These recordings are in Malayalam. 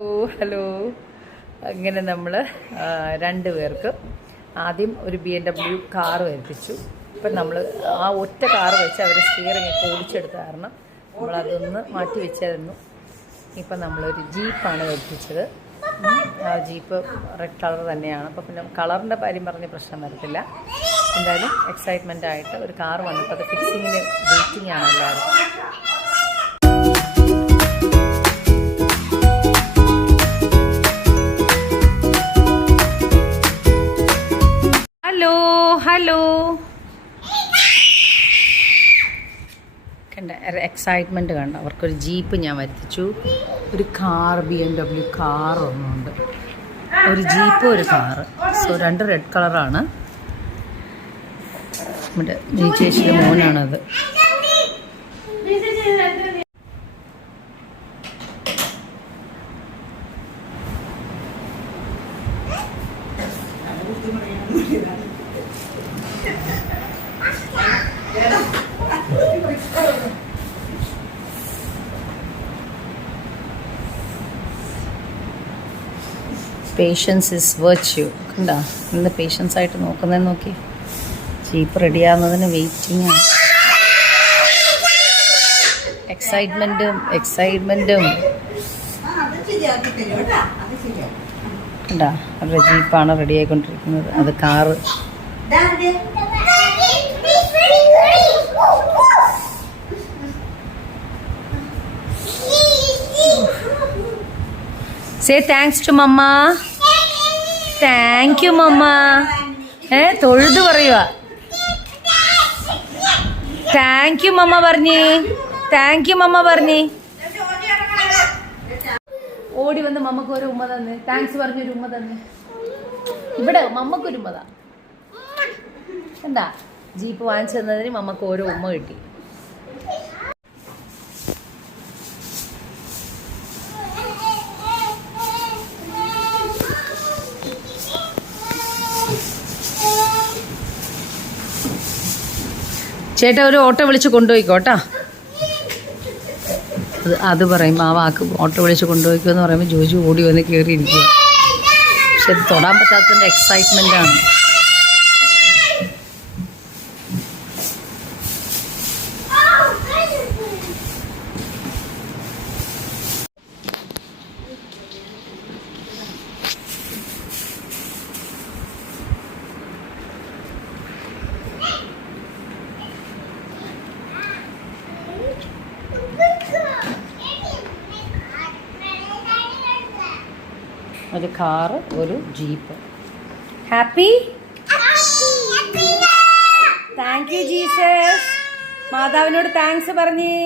ഹലോ. അങ്ങനെ നമ്മൾ രണ്ടുപേർക്ക് ആദ്യം ഒരു BMW കാറ് വരുത്തിച്ചു. ഇപ്പം നമ്മൾ ആ ഒറ്റ കാറ് വെച്ച് അവർ സ്റ്റിയറിംഗ് ഒക്കെ ഓടിച്ചെടുത്ത കാരണം നമ്മളതൊന്ന് മാറ്റി വെച്ചായിരുന്നു. ഇപ്പം നമ്മളൊരു ജീപ്പാണ് വരുത്തിച്ചത്. ആ ജീപ്പ് റെഡ് കളർ തന്നെയാണ്. അപ്പോൾ പിന്നെ കളറിൻ്റെ കാര്യം പറഞ്ഞ് പ്രശ്നം വരത്തില്ല. എന്തായാലും എക്സൈറ്റ്മെൻ്റ് ആയിട്ട് ഒരു കാറ് വന്നപ്പോൾ അത് ഫിക്സിങ്ങിന് വെയിറ്റിംഗ് ആണ് എല്ലാവരും. ഹലോ കണ്ട എക്സൈറ്റ്മെൻറ്റ് കണ്ട. അവർക്കൊരു ജീപ്പ് ഞാൻ വരുത്തിച്ചു. ഒരു കാർ BMW കാർ ഒന്നുണ്ട്, ഒരു ജീപ്പ് ഒരു കാറ്. സോ രണ്ട് റെഡ് കളറാണ്. നമ്മുടെ ചേച്ചിയുടെ മോനാണത്. Patients is virtue. കണ്ട ഇന്ന് പേഷ്യൻസ് ആയിട്ട് നോക്കുന്നതെന്ന് നോക്കി. ജീപ്പ് റെഡിയാകുന്നതിന് വെയിറ്റിംഗ് ആണ്. എക്സൈറ്റ്മെൻറ്റും കണ്ട. അവരുടെ ജീപ്പാണ് റെഡി ആയിക്കൊണ്ടിരിക്കുന്നത്. അത് car. Say thanks to mama. Thank you mama. തൊഴുത് പറയുക. താങ്ക് യു മമ്മ പറഞ്ഞേ. താങ്ക് യു മമ്മ പറഞ്ഞേ. ഓടി വന്ന് മമ്മക്ക് ഒരു ഉമ്മ തന്നെ. താങ്ക്സ് പറഞ്ഞൊരു ഉമ്മ തന്നെ. ഇവിടെ മമ്മക്കൊരു ഉമ്മതാ. എന്താ ജീപ്പ് വാങ്ങിച്ചു തന്നതിന് മമ്മക്ക് ഓരോ ഉമ്മ കിട്ടി. ചേട്ടാ ഒരു ഓട്ടോ വിളിച്ച് കൊണ്ടുപോയിക്കോട്ടാ. അത് പറയുമ്പോൾ ആ വാക്ക് ഓട്ടോ വിളിച്ച് കൊണ്ടുപോയിക്കോ എന്ന് പറയുമ്പോൾ ജോജു ഓടി വന്ന് കയറിയിരിക്കുക. പക്ഷെ അത് തൊടാൻ പറ്റാത്തതിൻ്റെ എക്സൈറ്റ്മെൻറ്റാണ്. ഒരു കാറ്, ഒരു jeep. Happy? Thank you Jesus. മാതാവിനോട് താങ്ക്സ് പറഞ്ഞേ.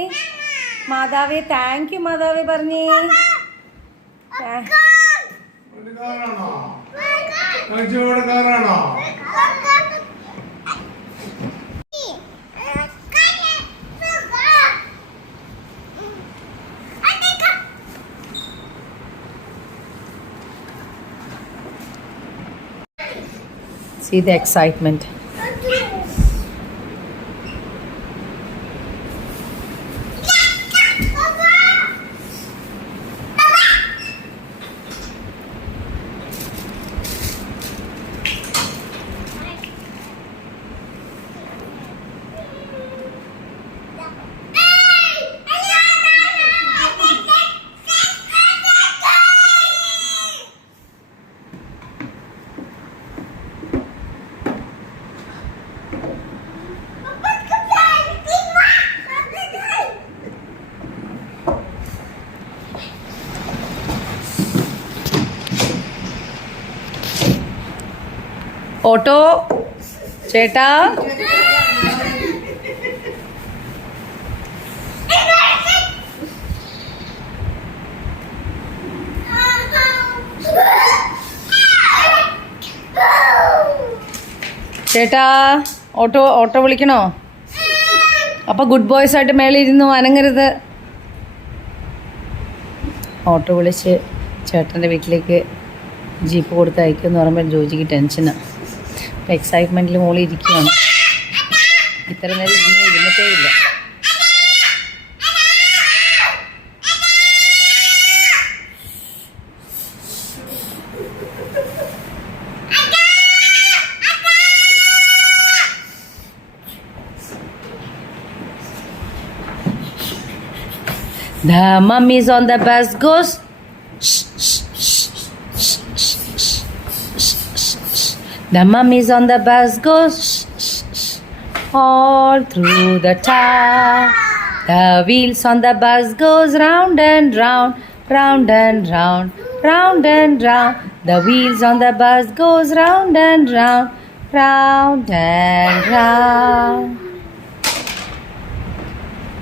മാതാവേ താങ്ക് യു. മാതാവേ പറഞ്ഞേ. See the excitement. ഓട്ടോ ചേട്ടാ. ചേട്ടാ ഓട്ടോ വിളിക്കണോ? അപ്പോൾ ഗുഡ് ബോയ്സ് ആയിട്ട് മേളിൽ ഇരുന്നു അനങ്ങരുത്. ഓട്ടോ വിളിച്ച് ചേട്ടൻ്റെ വീട്ടിലേക്ക് ജീപ്പ് കൊടുത്ത് അയക്കുമെന്ന് പറയുമ്പോൾ ജോജിക്ക് ടെൻഷനാണ്. എക്സൈറ്റ്മെൻറ്റിൽ മോളിൽ ഇരിക്കുകയാണ്. ഇത്ര നേരം ഇരുന്നിട്ടേ ഇല്ല. The mummies on the bus goes. The mummies on the bus goes. All through the town. The wheels on the bus goes round and round, round and round, round and round. The wheels on the bus goes round and round, round and round.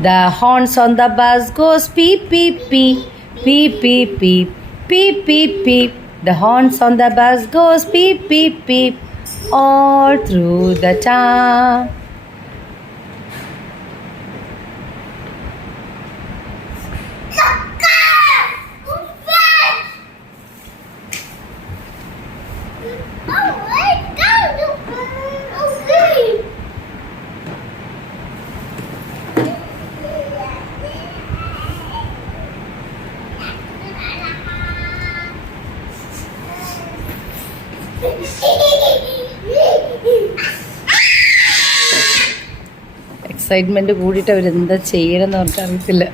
The horns on the bus goes beep beep beep, beep beep beep, beep beep beep. The horns on the bus goes beep beep beep, all through the town. Excitement കൂടിയിട്ട് അവരെന്താ ചെയ്യണമെന്ന് അവർക്ക് അറിയത്തില്ല.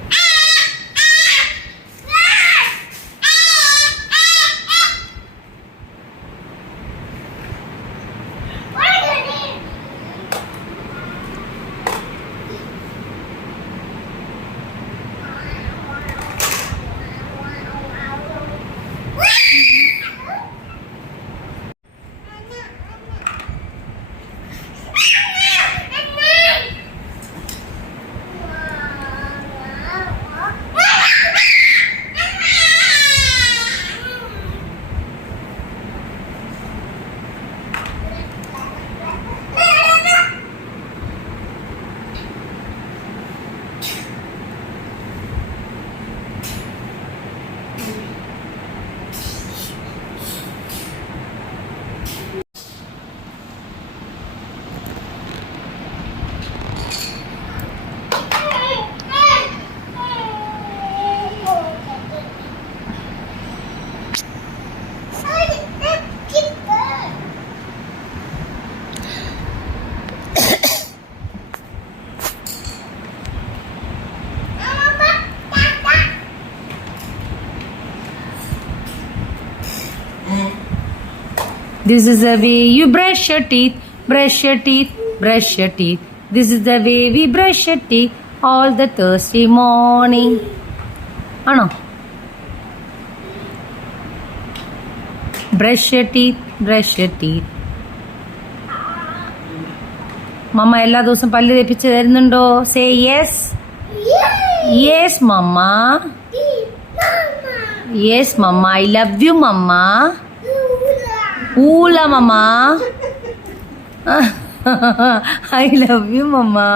This is the way you brush your teeth, brush your teeth, brush your teeth. This is the way we brush your teeth all the Thursday morning. ആണോ? Brush your teeth, brush your teeth. മമ്മ എല്ലാ ദിവസവും പല്ല് തേപ്പിച്ച് തരുന്നുണ്ടോ? Say yes. Yes, mama. Yes, mama. I love you, mama. Oola, mama. I love you, mama.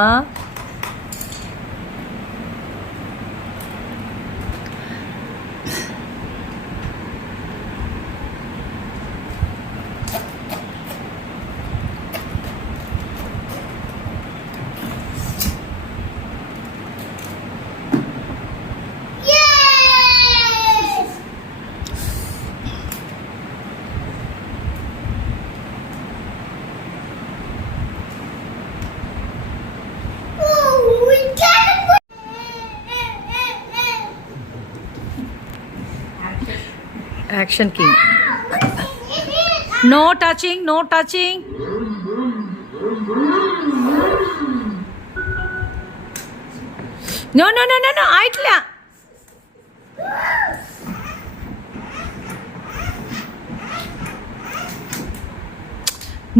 Action king. No touching, no touching. No, no, no, no, no. ആയിട്ടില്ല.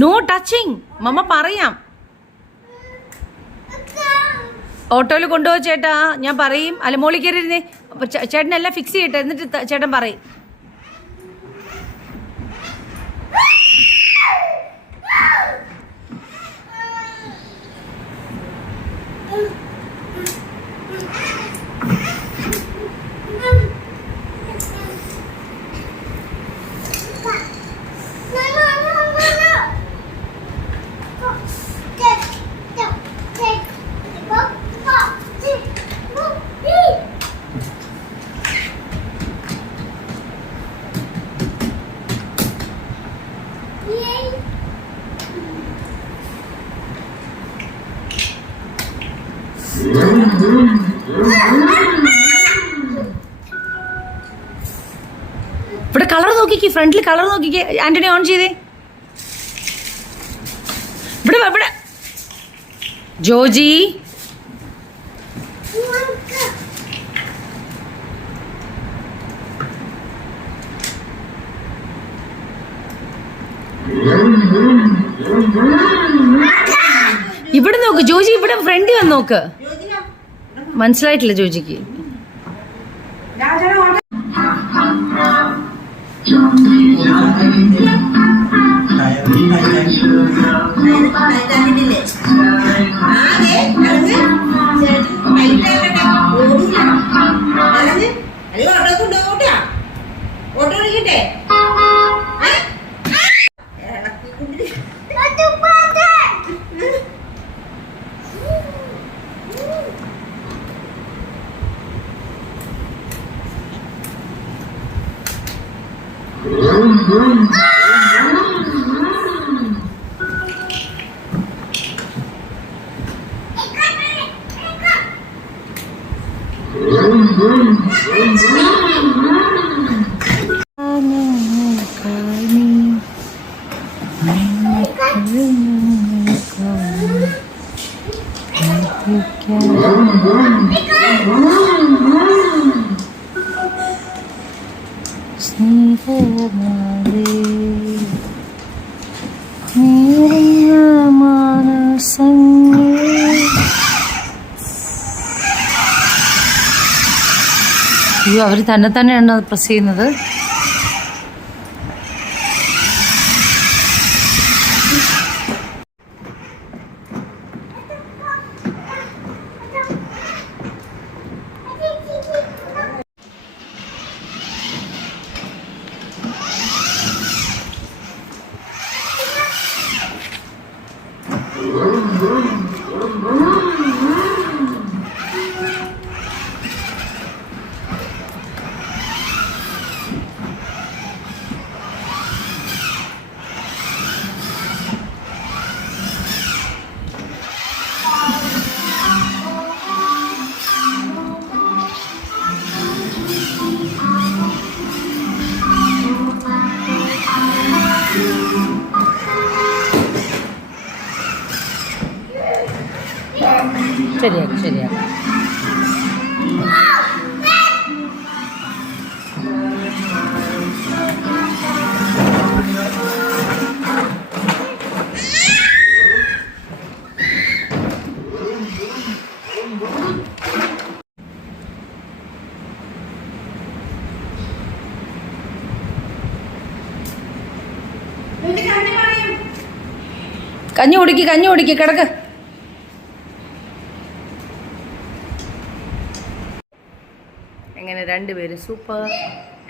No touching. മമ്മ പറയാം. ഓട്ടോയിൽ കൊണ്ടുപോയി ചേട്ടാ, ഞാൻ പറയും. അല്ല മോളിൽ കയറിയിരുന്നേ. ചേട്ടനെല്ലാം ഫിക്സ് ചെയ്യട്ടെ, എന്നിട്ട് ചേട്ടൻ പറയും. ഇവിടെ കളർ നോക്കിക്കേ, ഫ്രണ്ടിൽ കളർ നോക്കിക്കേ. ആന്റണി ഓൺ ചെയ്തേ. ഇവിടെ ഇവിടെ ജോജി ഇവിടെ നോക്ക് ജോജി, ഇവിടെ ഫ്രണ്ട് വന്ന് നോക്ക്. മനസ്സിലായിട്ടില്ല ജോജിക്ക്. അയ്യോ, അവർ തന്നെയാണ് അത് പ്രസ് ചെയ്യുന്നത്. ശരിയാക്കാം. കഞ്ഞി കുടിക്ക് കിടക്ക്. അങ്ങനെ രണ്ടുപേരും സൂപ്പർ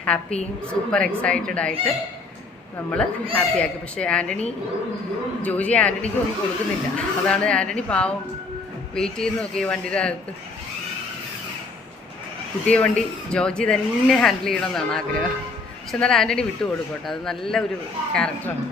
ഹാപ്പിയും സൂപ്പർ എക്സൈറ്റഡ് ആയിട്ട് നമ്മൾ ഹാപ്പിയാക്കി. പക്ഷേ ജോജി ആൻ്റണിക്ക് ഒന്നും കൊടുക്കുന്നില്ല. അതാണ് ആൻ്റണി പാവം വെയിറ്റ് ചെയ്ത് നോക്കി വണ്ടിയുടെ അകത്ത്. പുതിയ വണ്ടി ജോജി തന്നെ ഹാൻഡിൽ ചെയ്യണമെന്നാണ് ആഗ്രഹം. പക്ഷെ എന്നാലും ആൻ്റണി വിട്ടുകൊടുക്കട്ടെ, അത് നല്ല ഒരു ക്യാരക്ടറാണ്.